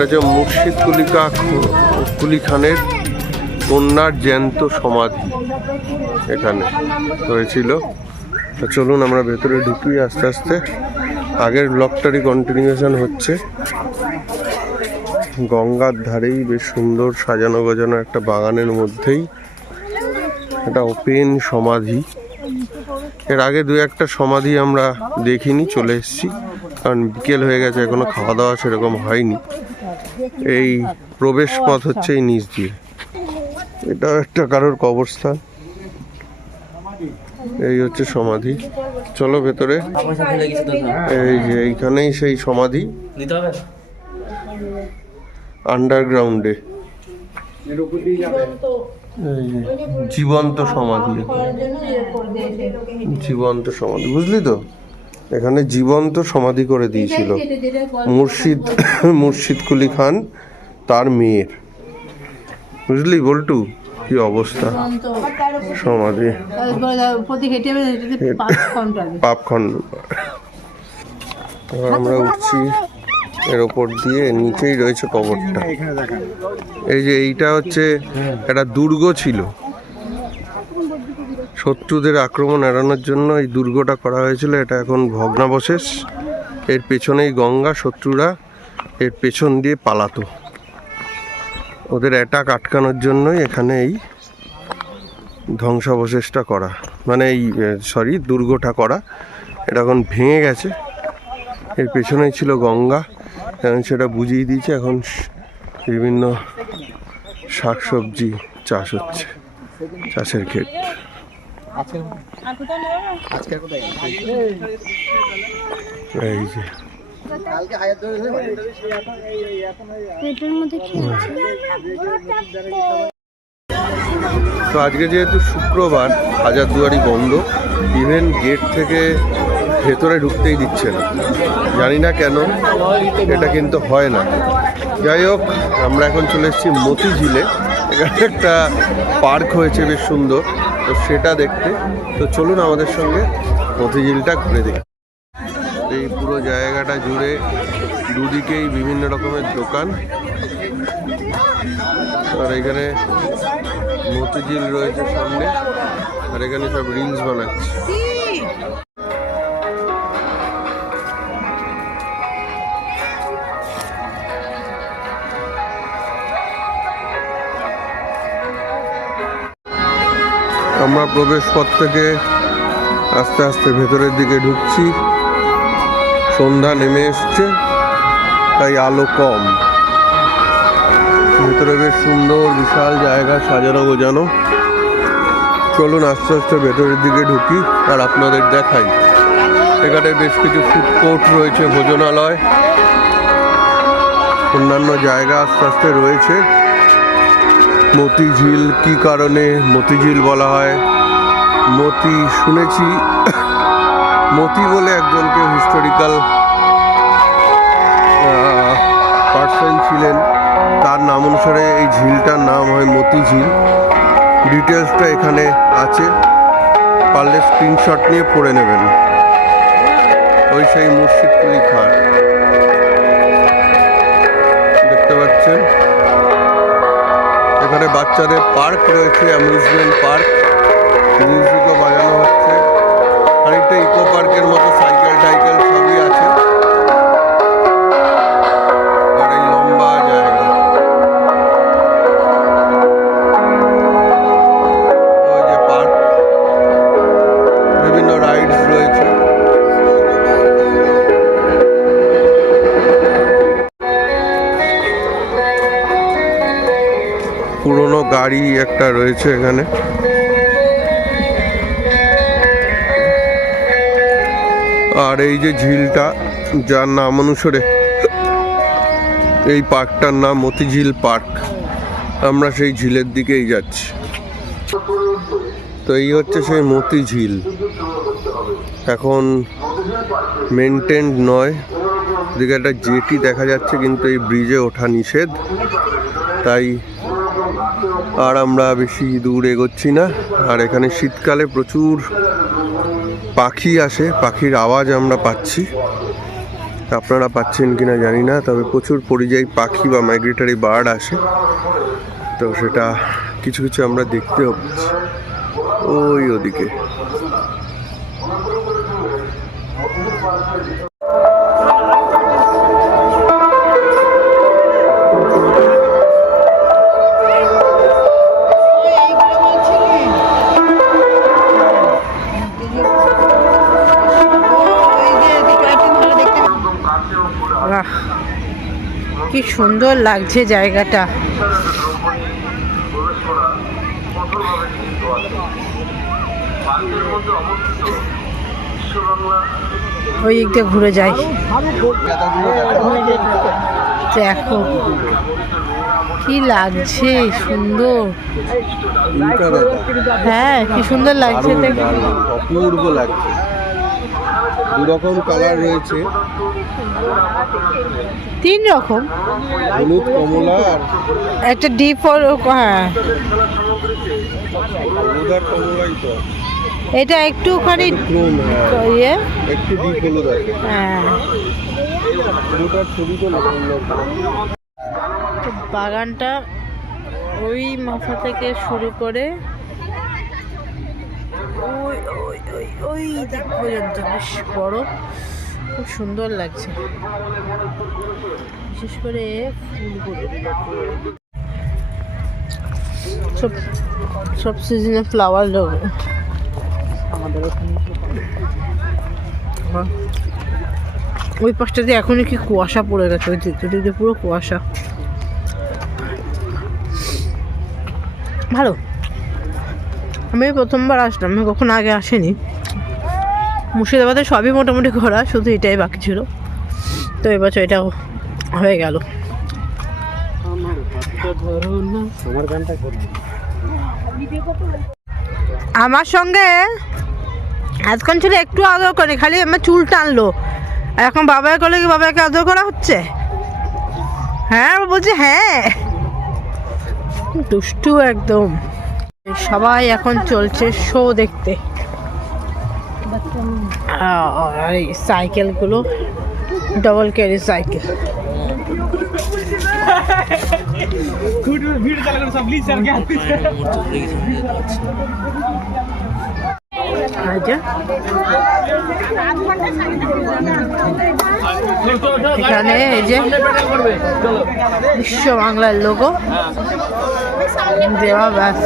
এটা হচ্ছে মুর্শিদ কুলি খানের কন্যার জ্যান্ত সমাধি এখানে হয়েছিল। তো চলুন আমরা ভেতরে ঢুকি আস্তে আস্তে। আগের ব্লগটারই কন্টিনিউশন হচ্ছে। গঙ্গার ধারেই বেশ সুন্দর সাজানো গোজানো একটা বাগানের মধ্যেই একটা ওপেন সমাধি। এর আগে দু একটা সমাধি আমরা দেখিনি, চলে এসেছি কারণ বিকেল হয়ে গেছে, এখনো খাওয়া দাওয়া সেরকম হয়নি। এই প্রবেশ পথ হচ্ছে এই নিচ দিয়ে। এটা একটা কারোর কবরস্থান। এই হচ্ছে সমাধি। চলো ভেতরে। এই যে এইখানেই সেই সমাধি আন্ডারগ্রাউন্ডে। জীবন্ত সমাধি, জীবন্ত সমাধি, বুঝলি তো? এখানে জীবন্ত সমাধি করে দিয়েছিল মুর্শিদ কুলি খান তার মেয়ের। বুঝলি বল্টু কি অবস্থা? সমাধি পাপখণ্ড। আমরা উঠছি এর ওপর দিয়ে, নিচেই রয়েছে কবরটা। এই যে এইটা হচ্ছে একটা দুর্গ ছিল, শত্রুদের আক্রমণ এড়ানোর জন্য এই দুর্গটা করা হয়েছিল। এটা এখন ভগ্নাবশেষ। এর পেছনেই গঙ্গা। শত্রুরা এর পেছন দিয়ে পালাতো, ওদের অ্যাটাক আটকানোর জন্যই এখানে এই ধ্বংসাবশেষটা করা, মানে এই দুর্গটা করা। এটা এখন ভেঙে গেছে। এর পেছনেই ছিল গঙ্গা, এখন সেটা বুঝিয়ে দিয়েছে। এখন বিভিন্ন শাকসবজি চাষ হচ্ছে, চাষের ক্ষেত। এই যে তো আজকে যেহেতু শুক্রবার, হাজারদুয়ারি বন্ধ। ইভেন গেট থেকে ভেতরে ঢুকতেই দিচ্ছে না, জানি না কেন, এটা কিন্তু হয় না। যাই হোক, আমরা এখন চলে এসেছি মতিঝিলে। এখানে একটা পার্ক হয়েছে বেশ সুন্দর, তো সেটা দেখতে। তো চলুন আমাদের সঙ্গে মতিঝিলটা ঘুরে দেখি। এই পুরো জায়গাটা জুড়ে দুদিকেই বিভিন্ন রকমের দোকান, আর এখানে মতিঝিল রয়েছে সামনে, আর এখানে সব রিলস বানাচ্ছে। আমরা প্রবেশ পথ থেকে আস্তে আস্তে ভেতরের দিকে ঢুকছি। সন্ধ্যা নেমে এসছে, তাই আলো কম। ভেতরে বেশ সুন্দর বিশাল জায়গা, সাজানো গোজানো। চলুন আস্তে আস্তে ভেতরের দিকে ঢুকি আর আপনাদের দেখাই। এখানে বেশ কিছু ফুড কোর্ট রয়েছে, ভোজনালয়, অন্যান্য জায়গা আস্তে আস্তে রয়েছে। মতিঝিল কি কারণে মতিঝিল বলা হয়? মতি, শুনেছি মতি বলে একজনকে হিস্টোরিক্যাল পার্সন ছিলেন, তার নাম অনুসারে এই ঝিলটার নাম হয় মতিঝিল। ডিটেলসটা এখানে আছে, পারলে স্ক্রিনশট নিয়ে পড়ে নেবেন। ওই সেই মুর্শিদ কুলি খান দেখতে পাচ্ছেন। এখানে বাচ্চাদের পার্ক রয়েছে, অ্যামিউজমেন্ট পার্ক, মিউজিকও বাজানো হচ্ছে। খানিকটা ইকো পার্কের মতো সাইকেল টাইকেল সবই আছে। আর এই লম্বা জায়গা, ওই যে পার্ক, বিভিন্ন রাইডস রয়েছে। পুরনো গাড়ি একটা রয়েছে এখানে। আর এই যে ঝিলটা, যার নাম অনুসারে এই পার্কটার নাম মতিঝিল পার্ক। আমরা সেই ঝিলের দিকেই যাচ্ছি। তো এই হচ্ছে সেই মতিঝিল। এখন মেনটেন্ড নয়, এদিকে একটা জেটি দেখা যাচ্ছে, কিন্তু এই ব্রিজে ওঠা নিষেধ, তাই আর আমরা বেশি দূর এগোচ্ছি না। আর এখানে শীতকালে প্রচুর পাখি আসে, পাখির আওয়াজ আমরা পাচ্ছি। আপনারা পাচ্ছেন কিনা জানি না, তবে প্রচুর পরিযায়ী পাখি বা মাইগ্রেটরি বার্ড আসে, তো সেটা কিছু কিছু আমরা দেখতে পাচ্ছি ওই ওদিকে। কি সুন্দর লাগছে জায়গাটা। ওই দিক দিয়ে ঘুরে যাই। দেখো কি লাগছে, সুন্দর। হ্যাঁ কি সুন্দর লাগছে, অপূর্ব লাগছে। দু রকম কালার রয়েছে, 3 রকম, হলুদ, কমলা আর একটা ডিপ। হ্যাঁ হলুদ আর কমলাই তো। এটা একটুখানি ইয়ে, একটু ডিপ হলুদ আছে। হ্যাঁ হলুদার ছবি তো বাগানটা ওই মাথা থেকে শুরু করে ওই ওই ওই ওই দিক পর্যন্ত বেশ বড়, খুব সুন্দর লাগছে। বিশেষ করে ফুলগুলো সব সব সিজনে ফ্লাওয়ার আমাদের ওখানে। ওই পাশটাতে এখনই কি কুয়াশা পড়ে গেছে, ওই দিকটাতে পুরো কুয়াশা। ভালো, আমি প্রথমবার আসলাম, আমি কখনো আগে আসিনি। মুর্শিদাবাদে সবই মোটামুটি ঘোরা, শুধু এটাই বাকি ছিল, তো এবছর এটা হয়ে গেল। আমার সঙ্গে এতক্ষণ ছিল একটু আদর করে, খালি আমার চুল টানলো, আর এখন বাবার কোলে কি বাবাকে আদর করা হচ্ছে? হ্যাঁ বলছি, হ্যাঁ দুষ্টু একদম। সবাই এখন চলছে শো দেখতে। আর এই সাইকেলগুলো ডবল ক্যারি সাইকেল। এখানে এই যে বিশ্ব বাংলার লোগো দেওয়া, ব্যাস।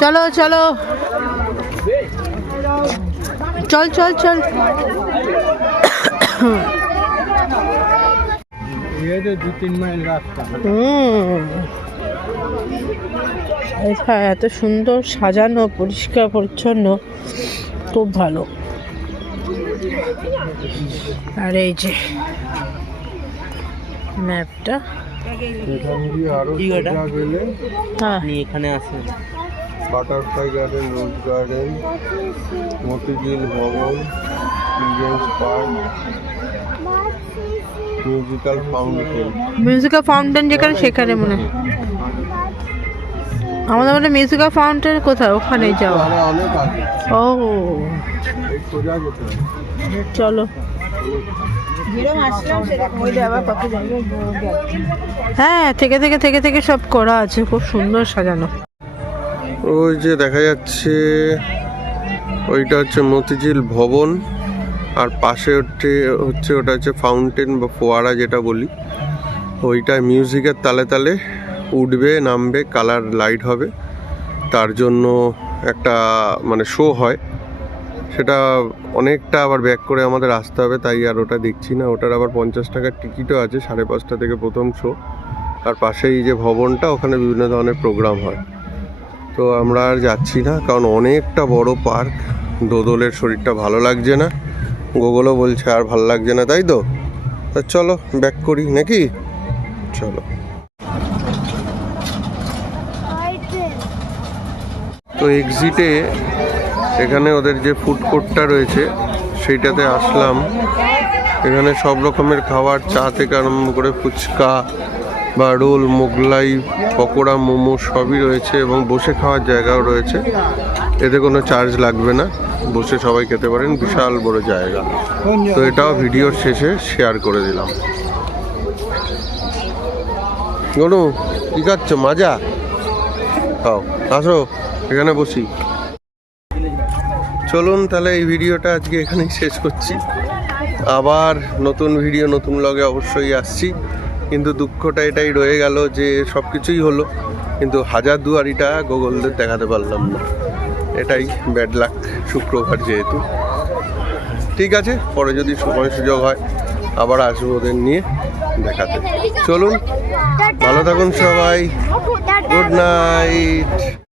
চলো চলো, চল চল চল। এত সুন্দর সাজানো, পরিষ্কার পরিচ্ছন্ন, খুব ভালো। আর এই যে ম্যাপটা, হ্যাঁ এখানে আছে বাটারফ্লাই গার্ডেন, রোজ গার্ডেন, মতিঝিল ভবন, children's park, musical fountain. Musical fountain যেখানে, সেখানে মনে হয় আমাদের মানে মিউজিক্যাল ফাউন্টেন কোথায়, ওখানেই যাওয়া। ও চলো, হ্যাঁ থেকে থেকে থেকে থেকে সব করা আছে, খুব সুন্দর সাজানো। ওই যে দেখা যাচ্ছে ওইটা হচ্ছে মতিঝিল ভবন, আর পাশে হচ্ছে ওটা হচ্ছে ফাউন্টেন বা ফোয়ারা যেটা বলি। ওইটা মিউজিকের তালে তালে উঠবে নামবে, কালার লাইট হবে, তার জন্য একটা মানে শো হয়। সেটা অনেকটা আবার ব্যাক করে আমাদের আসতে হবে, তাই আর ওটা দেখছি না। ওটার আবার 50 টাকার টিকিটও আছে, 5:30 থেকে প্রথম শো। আর পাশেই যে ভবনটা, ওখানে বিভিন্ন ধরনের প্রোগ্রাম হয়। তো আমরা আর যাচ্ছি না, কারণ অনেকটা বড় পার্ক, দোদলের শরীরটা ভালো লাগছে না, গোগলও বলছে আর ভালো লাগছে না, তাই তো। তা চলো ব্যাক করি নাকি, চলো। তো এক্সিটে এখানে ওদের যে ফুড কোর্টটা রয়েছে সেইটাতে আসলাম। এখানে সব রকমের খাবার, চা থেকে আরম্ভ করে ফুচকা বা রোল, মোগলাই, পকোড়া, মোমো সবই রয়েছে, এবং বসে খাওয়ার জায়গাও রয়েছে। এতে কোনো চার্জ লাগবে না। বসে সবাই খেতে পারেন, বিশাল বড় জায়গা। তো এটাও ভিডিওর শেষে শেয়ার করে দিলাম। গনু কি খাচ্ছ? মাজা খাও, আসো এখানে বসি। চলুন তাহলে এই ভিডিওটা আজকে এখানেই শেষ করছি। আবার নতুন ভিডিও নতুন ব্লগে অবশ্যই আসছি, কিন্তু দুঃখটা এটাই রয়ে গেল যে সব কিছুই হলো কিন্তু হাজারদুয়ারিটা গোগলদের দেখাতে পারলাম না। এটাই ব্যাড লাক, শুক্রবার যেহেতু। ঠিক আছে, পরে যদি সময় সুযোগ হয় আবার আসবো ওদের নিয়ে দেখাতে। চলুন, ভালো থাকুন সবাই, গুড নাইট।